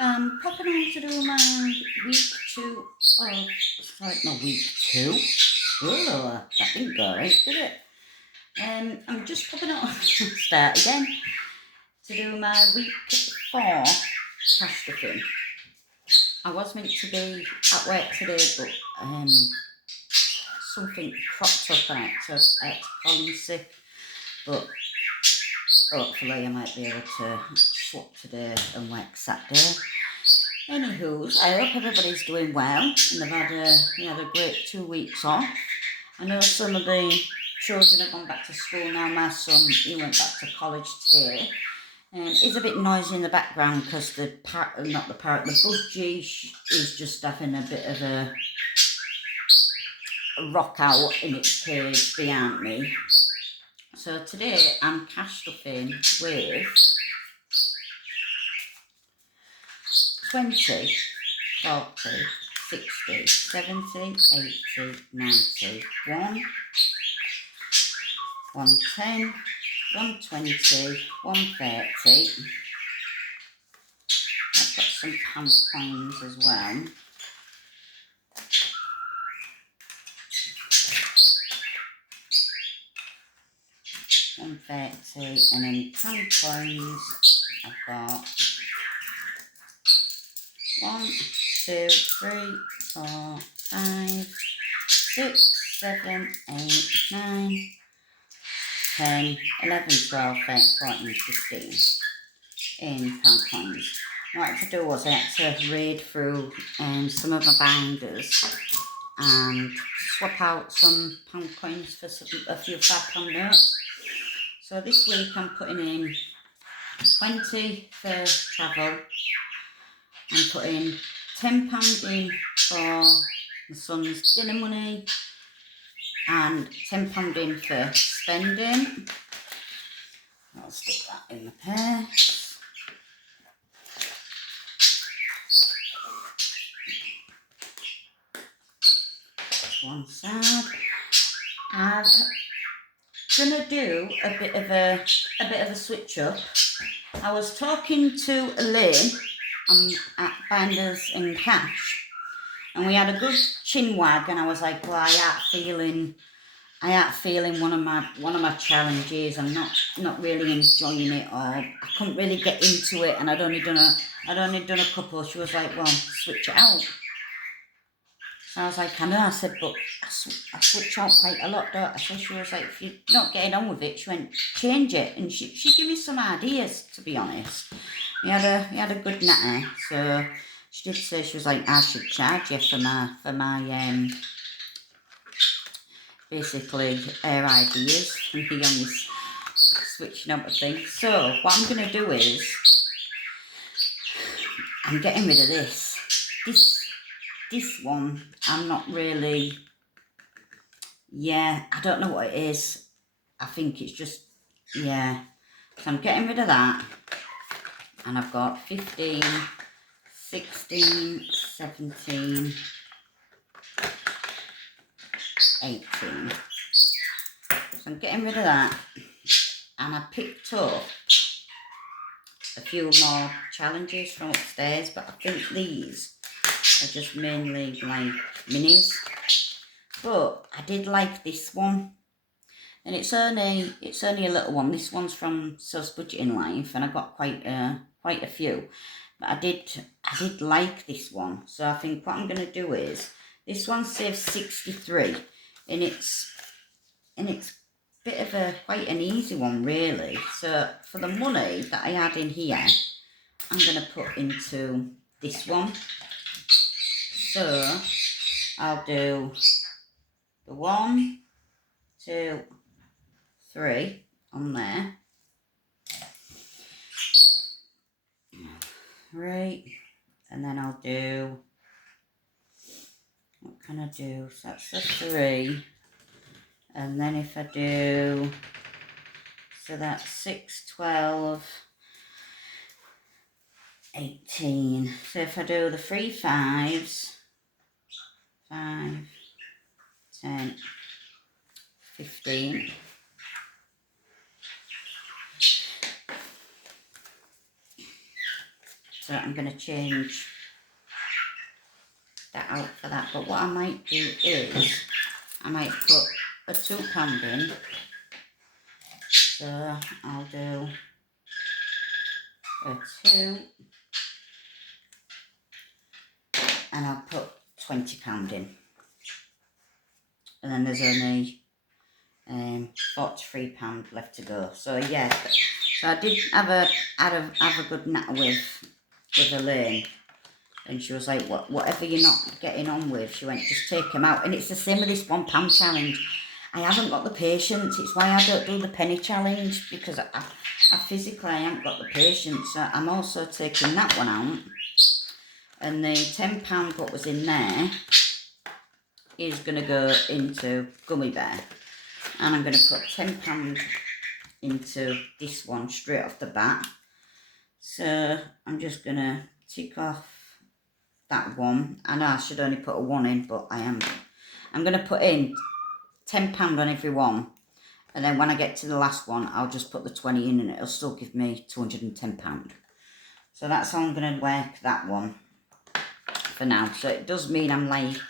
Popping on to do my week two. Oh, sorry, no, week two. Oh, that didn't go right, did it? I'm just popping on. Start again to do my week four cash stuffing. I was meant to be at work today, but something cropped up and I had to call in sick. But hopefully I might be able to swap today and work Saturday. Anywho, I hope everybody's doing well and they've had a great 2 weeks off. I know some of the children have gone back to school now. My son, he went back to college today. It's a bit noisy in the background because the budgie is just having a bit of a rock out in its cage behind me. So today I'm cash stuffing with 20, 40, 60, 70, 80, 90, 110, 120, 130. I've got some pound coins as well. $1.30, and then pound coins I've got 1, 2, 3, 4, 5, 6, 7, 8, 9, 10, 11, 12, 13, 14, 15 in pound coins. What I had to do was I had to read through some of my binders and swap out some pound coins for a few £5 notes. So this week I'm putting in 20 for travel. I'm putting £10 in for my son's dinner money and £10 in for spending. I'll stick that in the purse. One side. I'm gonna do a bit of a switch up. I was talking to Elaine at Binders and Cash, and we had a good chin wag, and I was like, well, I ain't feeling one of my challenges. I'm not really enjoying it, or I couldn't really get into it, and I'd only done a couple. She was like, well, switch it out. So I was like, I know. I said, but I switch out quite a lot, don't I? So she was like, if you're not getting on with it, she went, change it. And she gave me some ideas, to be honest. We had a good natter. So she did say, she was like, I should charge you for my basically her ideas and be on this switching up of things. So what I'm going to do is, I'm getting rid of this. This one, I'm not really, I don't know what it is. I think it's just, So I'm getting rid of that. And I've got 15, 16, 17, 18. So I'm getting rid of that. And I picked up a few more challenges from upstairs, but I think these are just mainly like minis. But I did like this one, and it's only a little one. This one's from Sus Budgeting Life, and I got quite a few. But I did like this one, so I think what I'm gonna do is, this one saves 63, and it's bit of quite an easy one, really. So for the money that I had in here, I'm gonna put into this one. So I'll do the 1, 2, 3 on there. Right, and then I'll do, what can I do? So that's the 3. And then if I do, so that's 6, 12, 18. So if I do the 3 5s, 5, 10, 15. so I'm going to change that out for that. But what I might do is I might put a £2 in. So I'll do a 2 and I'll put £20 in. And then there's only £43 left to go. So yeah, so I did have a good natter with Elaine, and she was like, whatever you're not getting on with, she went, just take them out. And it's the same with this £1 challenge. I haven't got the patience. It's why I don't do the penny challenge, because I physically I haven't got the patience. So I'm also taking that one out, and the £10 what was in there is going to go into Gummy Bear, and I'm going to put £10 into this one straight off the bat. So I'm just going to tick off that one. I know I should only put a 1 in, but I am. I'm going to put in £10 on every one, and then when I get to the last one, I'll just put the 20 in, and it'll still give me £210. So that's how I'm going to work that one for now. So it does mean I'm like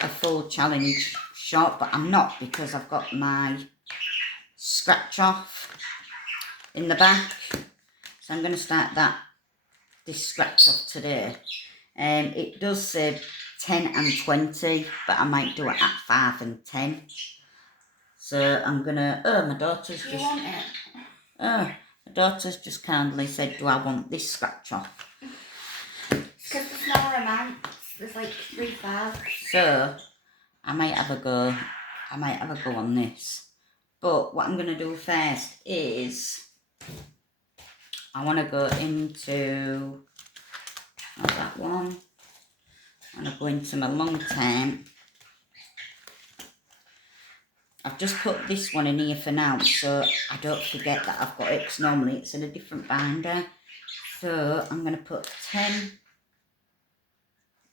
a full challenge short, but I'm not, because I've got my scratch off in the back. So I'm going to start this scratch off today. It does say 10 and 20, but I might do it at 5 and 10. So I'm going to, my daughter's just... Do you want it? My daughter's just kindly said, do I want this scratch off? It's because the smaller amounts, there's like 3 5. So I might have a go on this. But what I'm going to do first is I want to go into that one. I'm going to go into my long term. I've just put this one in here for now, so I don't forget that I've got it, because normally it's in a different binder. So I'm going to put 10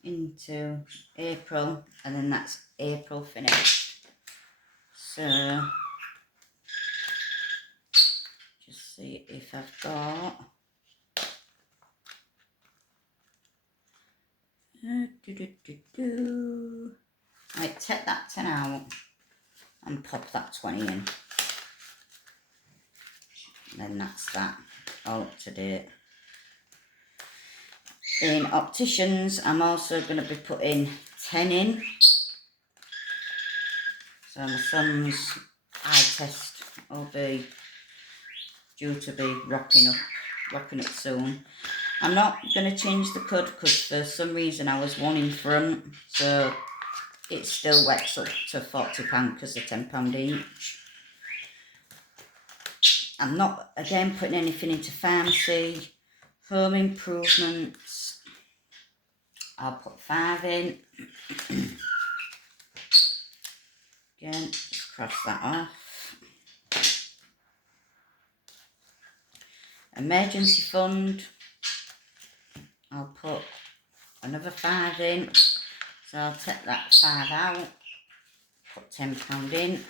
into April, and then that's April finished. So just see if I've got... Right, take that 10 out and pop that 20 in. And then that's that, all up to date. In Opticians, I'm also going to be putting 10 in. So my son's eye test will be due to be rocking up soon. I'm not going to change the code, because for some reason I was 1 in front, so it still works up to £40 because they're £10 each. I'm not, again, putting anything into pharmacy. Home improvements, I'll put 5 in. Again, just cross that off. Emergency fund, I'll put another 5 in. So I'll take that 5 out, put £10 in.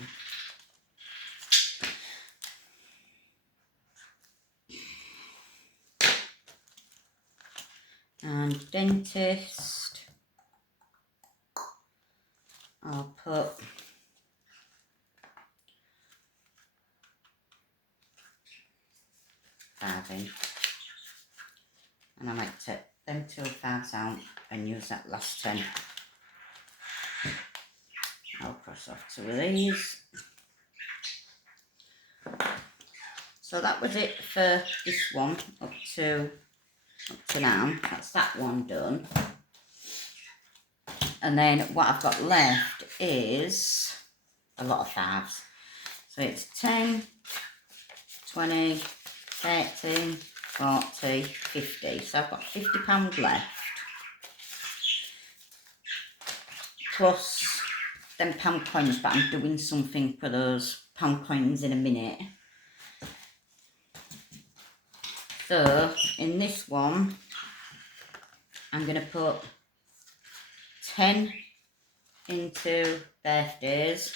And dentist, I'll put £5 in. And I might take them 2 5s out and use that last 10. I'll cross off 2 of these. So that was it for this one up to now. That's that one done. And then what I've got left is a lot of 5s. So it's 10, 20, 30, 40, 50. So I've got £50 left. Plus them pound coins, but I'm doing something for those pound coins in a minute. So in this one, I'm going to put 10 into birthdays.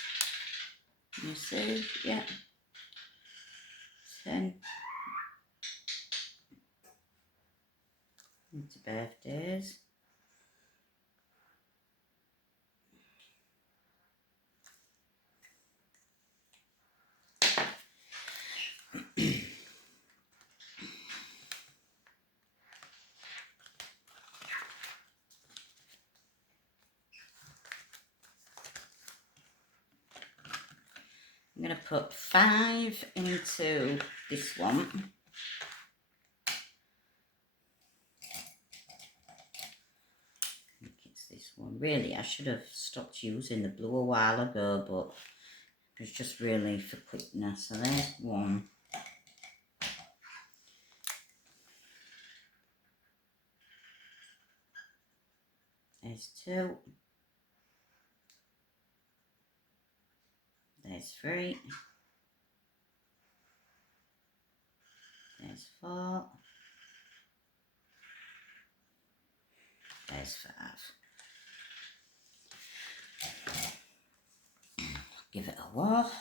You see, yeah. 10. into birthdays. I'm going to put 5 into this one. I think it's this one. Really, I should have stopped using the blue a while ago, but it was just really for quickness. So there's 1. There's 2. There's 3. There's 4. There's 5. Give it a waft.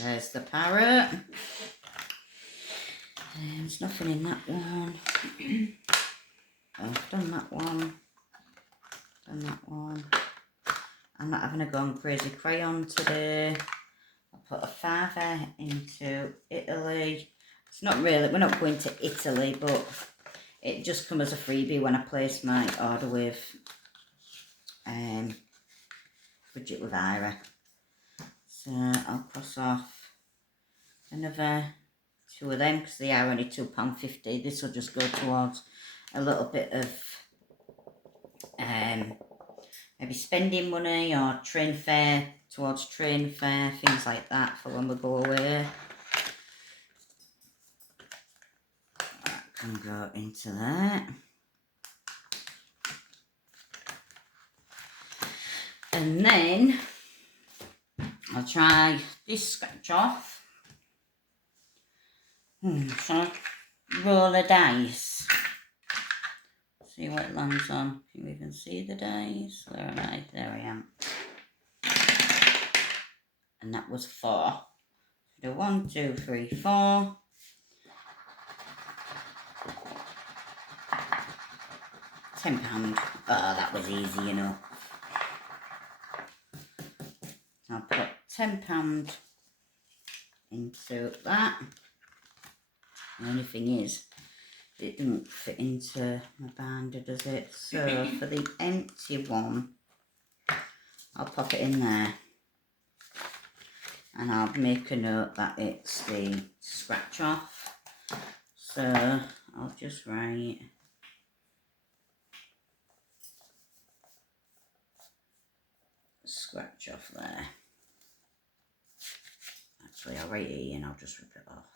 There's the parrot. There's nothing in that one. I've done that one. Done that one. I'm not having a gone crazy crayon today. I put a 5 into Italy. It's not really, we're not going to Italy, but it just come as a freebie when I placed my order with Bridget with Ira. So I'll cross off another 2 of them because they are only £2.50. This will just go towards a little bit of maybe spending money or train fare, towards train fare, things like that for when we go away. That can go into there. And then I'll try this scratch off. Shall I roll a dice? See what it lands on. Can you even see the dice? Where am I? There I am. And that was 4. So 1, 2, 3, 4. £10. Oh, that was easy, you know. I'll put £10 into that. The only thing is, it doesn't fit into my binder, does it? So for the empty one, I'll pop it in there. And I'll make a note that it's the scratch off. So I'll just write scratch off there. Actually, I'll write E and I'll just rip it off.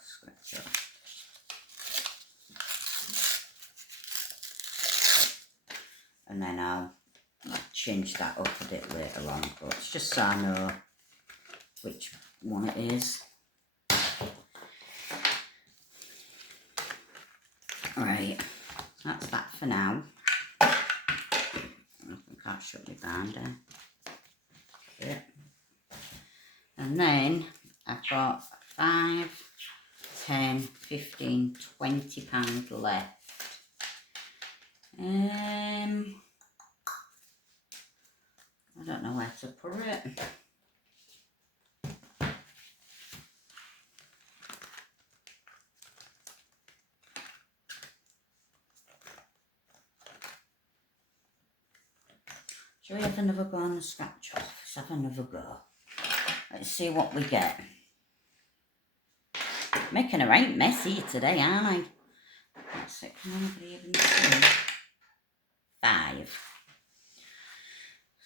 Scratch off. And then I'll change that up a bit later on, but it's just so I know which one it is. Alright, that's that for now. I can't shut my binder. Yeah. And then I've got 5, 10, 15, £20 left. I don't know where to put it. Shall we have another go on the scratch off? Let's have another go. Let's see what we get. Making a right mess here today, aren't I? That's it. Can anybody even see? 5.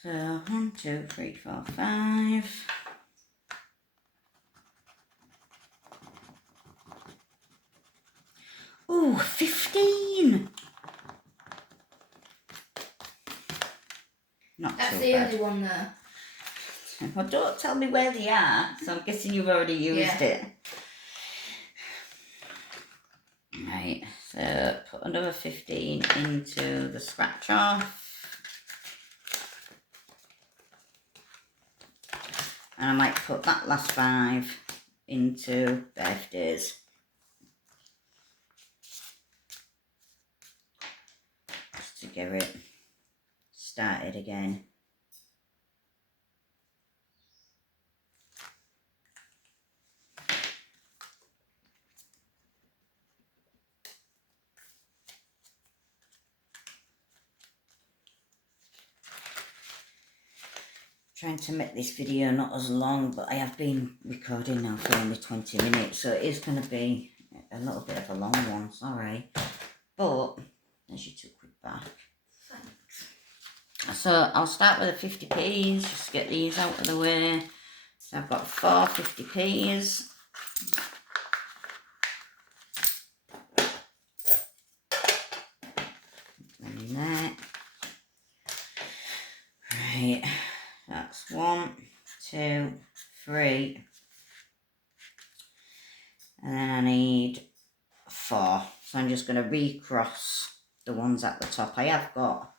So 1, 2, 3, 4, 5. Ooh, 15. Not That's too the bad. only one there. Well, don't tell me where they are, so I'm guessing you've already used it. Right, so put another 15 into the scratch off. And I might put that last 5 into birthdays. Just to get it started again. Trying to make this video not as long, but I have been recording now for only 20 minutes, so it is going to be a little bit of a long one, sorry. But there's your 2 quid back. Thanks. So I'll start with the 50p's, just get these out of the way. So I've got 4 50p's. In there. Right, that's 1, 2, 3. And then I need 4. So I'm just going to recross the ones at the top. I have got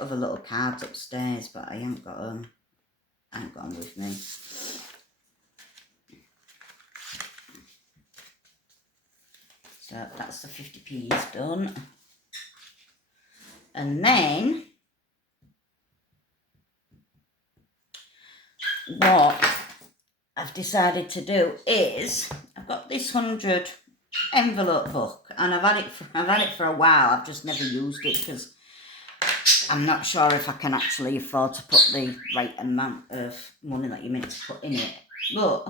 other little cards upstairs, but I ain't got them. With me. So that's the 50p's done. And then what I've decided to do is I've got this 100 envelope book, and I've had it for a while. I've just never used it because I'm not sure if I can actually afford to put the right amount of money that you're meant to put in it. But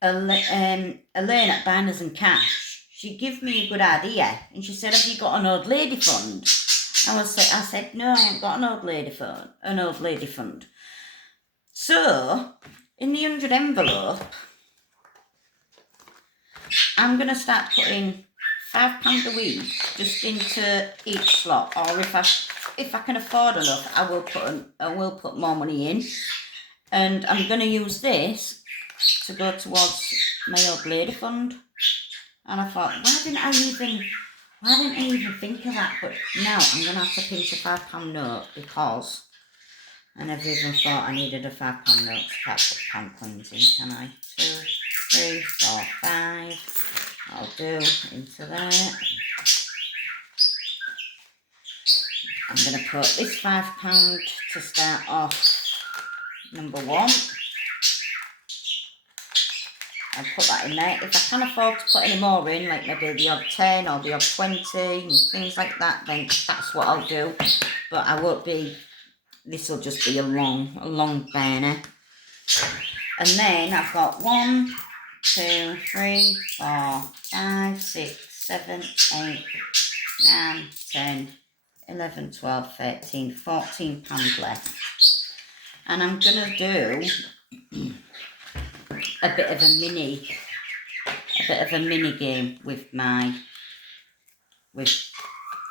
Elaine at Binders and Cash, she gave me a good idea, and she said, "Have you got an old lady fund?" I said, "No, I haven't got an old lady fund." So in the 100 envelope, I'm going to start putting £5 a week just into each slot, or if I can afford enough, I will put more money in, and I'm going to use this to go towards my old lady fund. And I thought, why didn't I even think of that? But now I'm going to have to pinch a £5 note because I never even thought I needed a £5 note to put pound coins in, can I? 2, 3, 4, 5. I'll do into there. I'm going to put this £5 to start off number 1. I'll put that in there. If I can afford to put any more in, like maybe the odd 10 or the odd 20 and things like that, then that's what I'll do. But I won't be, this will just be a long burner. And then I've got 1, 2, 3, 4, 5, 6, 7, 8, 9, 10, 11, 12, 13, 14 pounds left. And I'm going to do a bit of a mini game with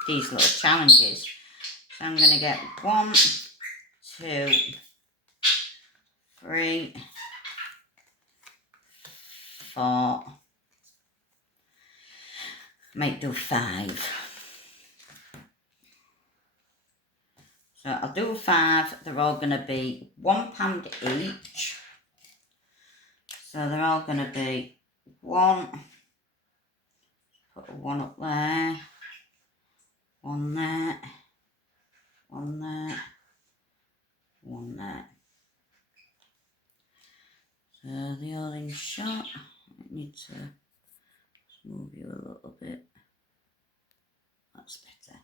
these little challenges. So I'm going to get 1, 2, 3, 4, might do 5. So I'll do 5. They're all going to be £1 each. So they're all going to be 1. Put 1 up there. 1 there. 1 there. 1 there. So the all in shot. I need to move you a little bit. That's better.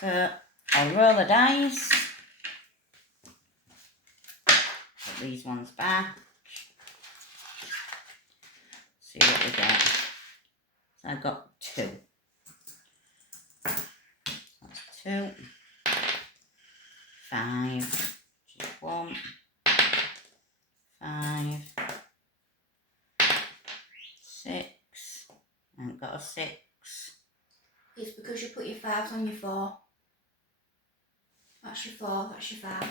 So I'll roll the dice. Put these ones back. See what we get. So I've got 2. That's 2. 5. Which is 1. 5. 6. I haven't got a 6. It's because you put your 5s on your 4. That's your 4, that's your 5.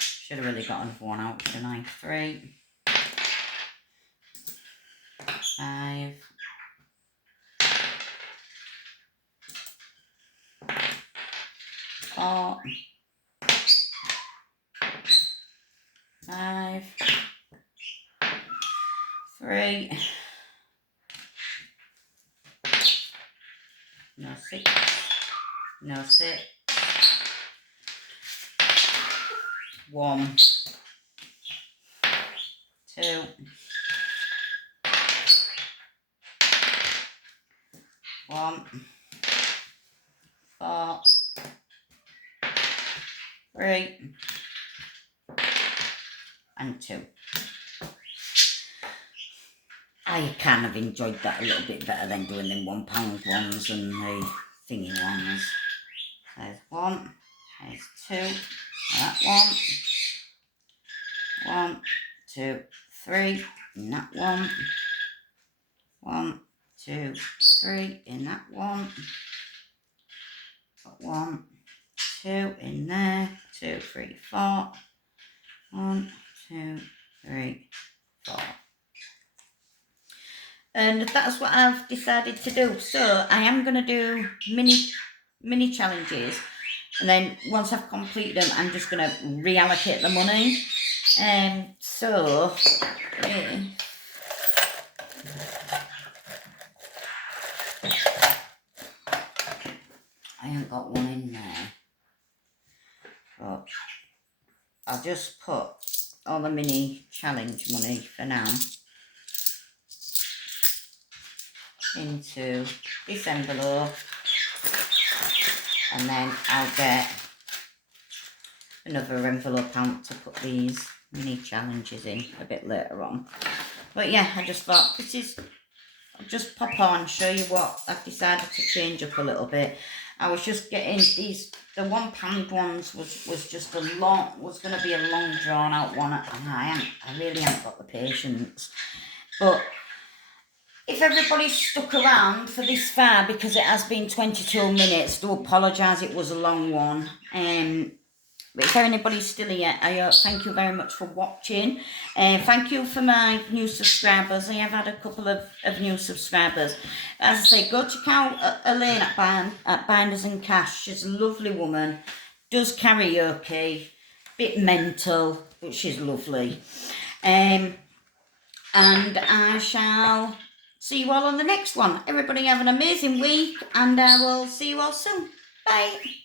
Should have really got another one out, shouldn't I? 3. 5. 4. 4, 5, 3, no 6, no 6, 1, 2, 1, 4, 3, and 2. I kind of enjoyed that a little bit better than doing them £1 ones and the thingy ones. There's 1, there's 2, that 1, 2, 3, in that 1, 1, 2, 3, in that 1, 1, 2, in there, 2, 3, 4, 1, 2, 3, 4. And that's what I've decided to do. So I am going to do mini challenges, and then once I've completed them, I'm just going to reallocate the money. I haven't got one in there, but I'll just put all the mini challenge money for now into this envelope, and then I'll get another envelope out to put these mini challenges in a bit later on. But yeah, I just thought I'll just pop on, show you what I've decided to change up a little bit. I was just getting these, the £1 ones was just was going to be a long drawn out one, and I really haven't got the patience. But if everybody's stuck around for this far, because it has been 22 minutes, do apologise, it was a long one. But if anybody's still here, I thank you very much for watching. Thank you for my new subscribers. I have had a couple of new subscribers. As I say, go check out Elaine at Binders and Cash. She's a lovely woman, does karaoke, bit mental, but she's lovely. And I shall see you all on the next one. Everybody have an amazing week, and I will see you all soon. Bye.